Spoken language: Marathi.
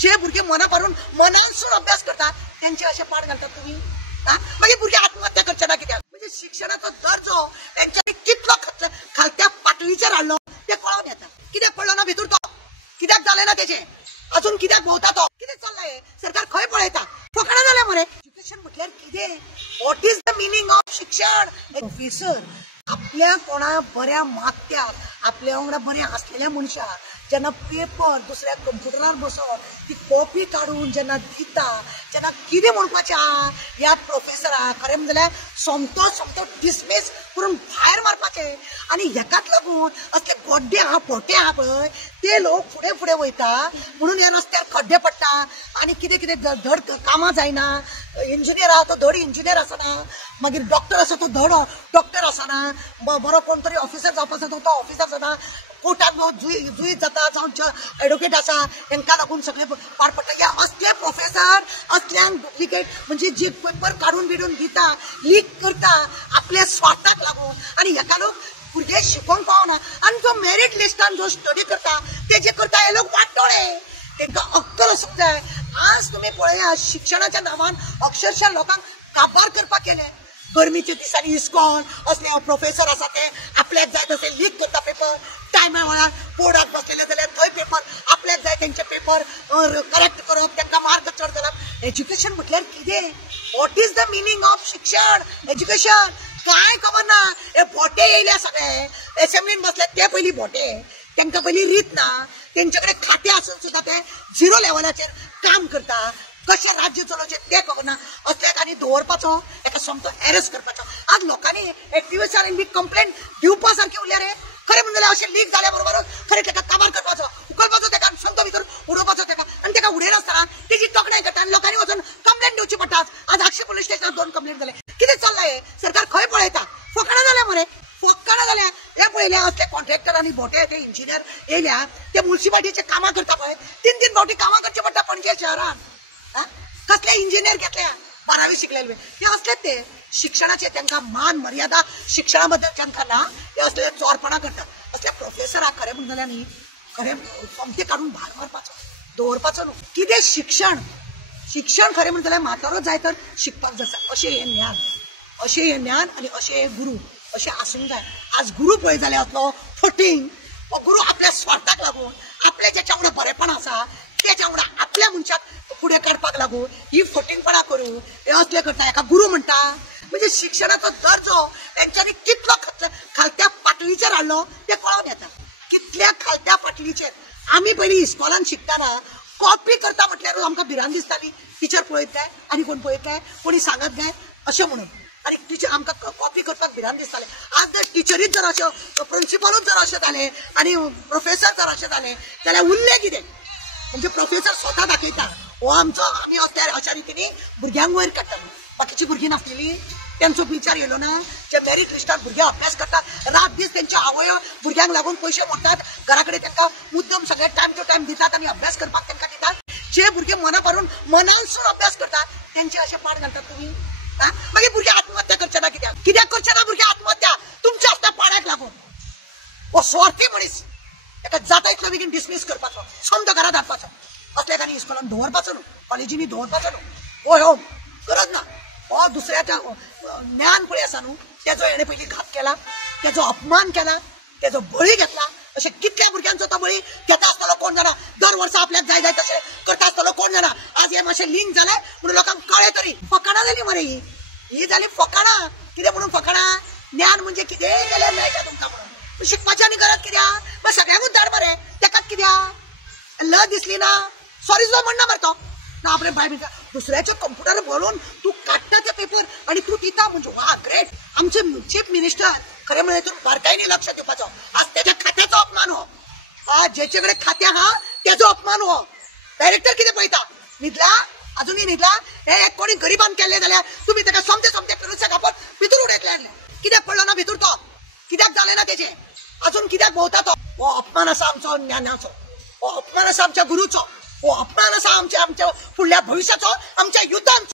जे भुरगे मना भरून मनानसून अभ्यास करतात त्यांचे असे पाड घालतात तुम्ही मागीर भुरगे आत्महत्या करचे ना कित्याक म्हणजे शिक्षणाचो दर्जो त्यांच्यानी कितलो खालत्या पातळीचेर हाडलो ते कळोन येता कित्याक पडलो ना भितर तो कित्याक जालें ना तेजे अजून कित्याक भोंवता तो कितें चल्लां सरकार खंय पळयता फकाणां जालें मरे एज्युकेशन म्हटल्यार कितें what is the meaning of शिक्षण ऑफिसर आपल्या कोणा बऱ्या मागत्याक आपल्या वांगडा बरें आसलेल्या मनशाक जेन्ना पेपर दुसऱ्या कंप्युटरार बसोन ती कॉपी काडून जेन्ना दिता जेन्ना कितें म्हणपाचें आहा ह्या प्रोफेसराक खरें म्हणल्यार सोमतो डिसमीस करून भायर मारपाचें आनी हेकाच लागून असले गड्डे आहा पोटे आहा पळय ते लोक फुडें फुडें वयता म्हणून ह्या रस्त्यार खड्डे पडटा आनी कितें कितें धड कामां जायना इंजिनियर आहा तो धड इंजिनियर आसना मागीर डॉक्टर आसा तो धड डॉक्टर आसना बरो कोण तरी ऑफिसर जावपाचो तो ऑफिसर जाता कोर्टाक जुईज जाता जावं एडवोकेट आसा हांकां लागून सगळे पाड पडटा ह्या असले प्रोफेसर असल्यांक डुप्लिकेट म्हणजे जे पेपर काडून बिडून दिता लीक करता आपल्या स्वार्थाक लागून आनी हेका लोक भुरगे शिकोवंक पावना आनी जो मेरीट लिस्टान जो स्टडी करता तेजे करता हे लोक वाटोळे तांकां अक्कल आसूंक जाय आज तुमी पळया शिक्षणाच्या नांवान अक्षरशः लोकांक काबार करपाक केले गरमीच्या दिसांनी इस्कॉन असले प्रोफेसर आसा ते आपल्याक जाय तसे लीक करता पेपर टायमा वेळार बोर्डाक बसलेले जाल्यार थंय पेपर आपल्याक जाय तेंचे पेपर करेक्ट करप तांकां मार्क चड घालप एज्युकेशन म्हटल्यार कितें what is the meaning of शिक्षण एज्युकेशन काय खबर ना हे भोटे येयले सगळे असेंब्लीन बसले ते पयलीं भोटे तांकां पयलीं रीत ना तेंचे कडेन खातें आसून सुद्दां ते झिरो लेवलाचेर काम करता कशें राज्य चलोवचें तें खबर ना असल्याक आनी दवरपाचो एका सोमतो एरेस्ट करपाचो आज लोकांनी एक्टिविस्टांनी बी कंप्लेंट दिवपा सारकें उरल्या रे खरें म्हणजे अशें लीक जाल्या बरोबरच खरें ताका काबार करपाचो उखलपाचो ताका सोमतो भितर उडोवपाचो ताका आनी ताका उडयनासतना तेजी तोखणाय करता आनी लोकांनी वचून कंप्लेंट दिवची पडटा आज आगशी पुलीस स्टेशनार 2 कंप्लेंट जाले कितें चल्लां हे सरकार खंय पळयता फकाणां जाल्या मरे फकाणां जाल्या हे पळयल्या असले कॉन्ट्रॅक्टर आनी भोटे ते इंजिनियर येयल्या ते म्युनिसिपालिटीचे कामां करता पळय 3 फावटी कामां करची पडटा पणजे शहरान कसले इंजिनियर घेतल्या 12वी शिकलेले ते असलेच ते शिक्षणाचे त्यांना मान मर्यादा शिक्षणाबद्दल त्यांना ना ते असले चोरपणा करतात असले प्रोफेसराक खरें म्हणून जाल्यार न्ही खरें सोमतें काडून भायर मारपाचो दवरपाचो न्हू कितें शिक्षण खरें म्हणून जाल्यार म्हातारो जाय तर शिकपाक जाता अशें हे ज्ञान आनी अशें हे गुरू अशें आसूंक जाय आज गुरू पळय जाल्यार असलो फटींग हो गुरू आपल्या स्वार्थाक लागून आपले जेच्या वांगडा बरेपण आसा तेच्या वांगडा आपल्या मनशाक फुडें काडपाक लागून ही फटींगपणां करूं हे असले करता हेका गुरू म्हणटा म्हणजे शिक्षणाचो दर्जो तेंच्यांनी कितलो खालत्या पातळीचेर हाडलो ते कळोन येता कितल्या खालत्या पातळीचेर आमी पयलीं इस्कॉलान शिकताना कॉपी करता म्हटल्यार आमकां भिरांत दिसताली टिचर पळयत काय आनी कोण पळयत काय कोणी सांगत काय अशें म्हणून आनी टिचर आमकां कॉपी करपाक भिरांत दिसतालें आज जर टिचरीच जर अशें प्रिंसिपलूच जर अशें जालें आनी प्रोफेसर जर अशें जालें जाल्यार उरलें कितें म्हणजे प्रोफेसर स्वता दाखयता हो आमचो आमी असल्या अशा रितीनी भुरग्यांक वयर काडटा बाकीची भुरगीं नासलेली त्यांचो विचार येयलो ना जे मेरीट लिस्टार भुरगे अभ्यास करतात रात दीस त्यांच्या आवय भुरग्यांक लागून पयशे मोडटात घरा कडेन तांकां मुद्दम सगळे टायम टू टायम दितात आनी अभ्यास करपाक तांकां दितात जे भुरगे मना भरून मनानसून अभ्यास करतात त्यांचे अशे पाड घालतात तुमी मागीर भुरगे आत्महत्या करचे ना कित्याक करचे ना भुरगे आत्महत्या तुमच्या असल्या पाड्याक लागून हो स्वार्थी मनीस ताका जाता इतलो बेगीन डिसमीस करपाचो समजो घरा धाडपाचो असल्याक इस्कॉलान दवरपाचो न्हू कॉलेजींनी दवरपाचो न्हू हो गरज ना हो दुसऱ्याच्या ज्ञान पळय आसा न्हू तेजो हेणे पयलीं घात केला तेजो अपमान केला तेजो बळी घेतला अशें कितल्या भुरग्यांचो तो बळी घेता आसतलो कोण जाणा दर वर्सा आपल्याक जाय जाय तशें करता आसतलो कोण जाणा आज हे मातशें लिंक जालें म्हणून लोकांक कळ्ळें तरी फकाणां जालीं मरे ही जाली फकाणां कितें म्हणून फकाणां ज्ञान म्हणजे कितें जाल्यार मेळटा तुमकां म्हणून शिकपाची आनी गरज कित्याक मागीर सगळ्यांकूच धाड मरे तेकाच कित्याक ल दिसली ना सॉरी सुद्दां म्हणना मरे तो ना आपले बाय म्हणटा दुसऱ्याच्या कंप्युटर बोलून तू काडटा ते पेपर आणि तू दिता म्हणजे वा ग्रेट आमचे चीफ मिनिस्टर खरें म्हणजे तू बारकायेनी लक्ष दिवपाचो आज त्याच्या खात्याचो अपमान हो आज जेचे कडेन खातें आहा तेजो अपमान हो डायरेक्टर कितें पळयता न्हिदला अजूनही न्हिदला हे एक कोणी गरिबान केल्ले जाल्यार तुमी ताका सोमते पेरुचे कापत भितर उडयतले कित्याक पडलो ना भितर तो कित्याक जालें ना तेजें अजून कित्याक भोंवता तो हो अपमान आसा आमचो ज्ञानाचो हो अपमान आसा आमच्या गुरूचो हो अपमान आसा आमच्या फुडल्या भविश्याचो आमच्या युद्धांचो